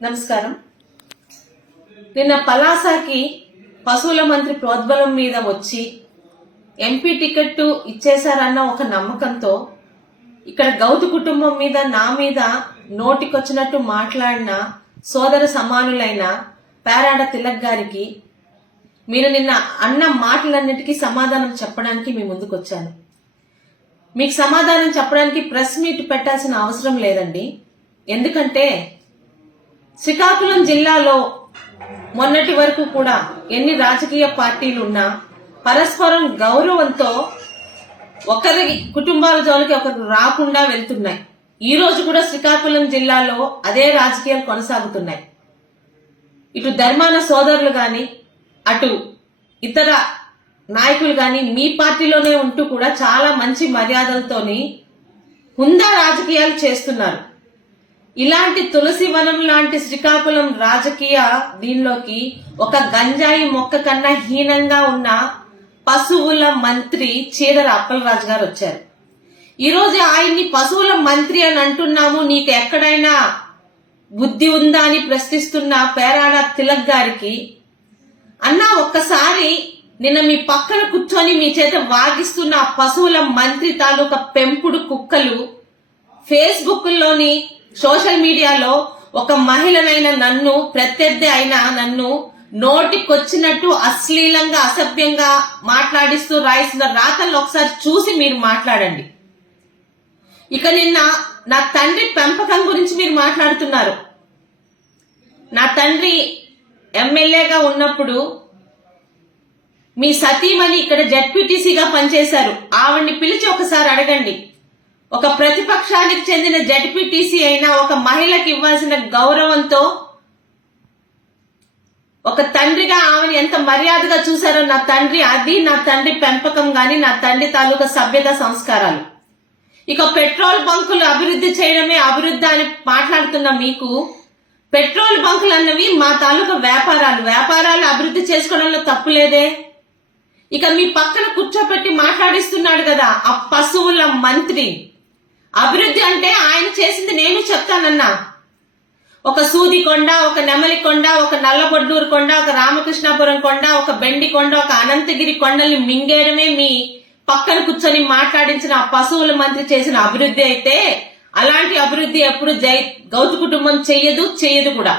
నమస్కారం. నిన్న పలాసకి పశువుల మంత్రి ప్రోద్బలం మీద వచ్చి ఎంపీ టికెట్ ఇచ్చేశారన్న ఒక నమ్మకంతో ఇక్కడ గౌతు కుటుంబం మీద నా మీద నోటికొచ్చినట్టు మాట్లాడిన సోదర సమానులైన పేరాడ తిలక్ గారికి మీరు నిన్న అన్న మాటలన్నిటికీ సమాధానం చెప్పడానికి మీ ముందుకు వచ్చాను. మీకు సమాధానం చెప్పడానికి ప్రెస్ మీట్ పెట్టాల్సిన అవసరం లేదండి. ఎందుకంటే శ్రీకాకుళం జిల్లాలో మొన్నటి వరకు కూడా ఎన్ని రాజకీయ పార్టీలు ఉన్నా పరస్పరం గౌరవంతో ఒకరి కుటుంబాల జోలికి ఒకరు రాకుండా వెళ్తున్నాయి. ఈ రోజు కూడా శ్రీకాకుళం జిల్లాలో అదే రాజకీయాలు కొనసాగుతున్నాయి. ఇటు ధర్మాన సోదరులు గాని అటు ఇతర నాయకులు గాని మీ పార్టీలోనే ఉంటూ కూడా చాలా మంచి మర్యాదలతోని హుందా రాజకీయాలు చేస్తున్నారు. ఇలాంటి తులసి వనం లాంటి శ్రీకాకుళం రాజకీయ దీనిలోకి ఒక గంజాయి మొక్క కన్నా హీనంగా ఉన్న పశువుల మంత్రి చీదర అప్పలరాజు గారు వచ్చారు. ఈ రోజు ఆయన్ని పశువుల మంత్రి అని అంటున్నాము, నీకు ఎక్కడైనా బుద్ధి ఉందా అని ప్రశ్నిస్తున్న పేరాడ తిలక్ గారికి అన్నా ఒక్కసారి నిన్న మీ పక్కన కూర్చొని మీ చేత వాగిస్తున్న పశువుల మంత్రి తాలూకా పెంపుడు కుక్కలు ఫేస్బుక్ లోని సోషల్ మీడియాలో ఒక మహిళనైన నన్ను ప్రత్యర్థి అయిన నన్ను నోటికొచ్చినట్టు అశ్లీలంగా అసభ్యంగా మాట్లాడిస్తూ రాయిస్తున్న రాతల్లో ఒకసారి చూసి మీరు మాట్లాడండి. ఇక నిన్న నా తండ్రి పెంపకం గురించి మీరు మాట్లాడుతున్నారు. నా తండ్రి ఎమ్మెల్యేగా ఉన్నప్పుడు మీ సతీమణి ఇక్కడ జడ్పీటీసీగా పనిచేశారు. ఆవిడ్ని పిలిచి ఒకసారి అడగండి. ఒక ప్రతిపక్షానికి చెందిన జడ్పీటీసీ అయినా ఒక మహిళకి ఇవ్వాల్సిన గౌరవంతో ఒక తండ్రిగా ఆమెను ఎంత మర్యాదగా చూశారో నా తండ్రి, అది నా తండ్రి పెంపకం గాని నా తండ్రి తాలూకా సభ్యత సంస్కారాలు. ఇక పెట్రోల్ బంకులు అభివృద్ధి చేయడమే అభివృద్ధి అని మాట్లాడుతున్న మీకు పెట్రోల్ బంకులు అన్నవి మా తాలూకా వ్యాపారాలు అభివృద్ధి చేసుకోవడంలో తప్పులేదే. ఇక మీ పక్కన కూర్చోపెట్టి మాట్లాడిస్తున్నాడు కదా ఆ పశువుల మంత్రి. అభివృద్ధి అంటే ఆయన చేసింది నేను చెప్తానన్నా. ఒక సూది కొండ, ఒక నెమలి కొండ, ఒక నల్లబొడ్డూరు కొండ, ఒక రామకృష్ణాపురం కొండ, ఒక బెండి కొండ, ఒక అనంతగిరి కొండల్ని మింగేయడమే మీ పక్కన కూర్చొని మాట్లాడించిన ఆ పశువుల మంత్రి చేసిన అభివృద్ధి అయితే అలాంటి అభివృద్ధి ఎప్పుడు గౌతు కుటుంబం చెయ్యదు కూడా.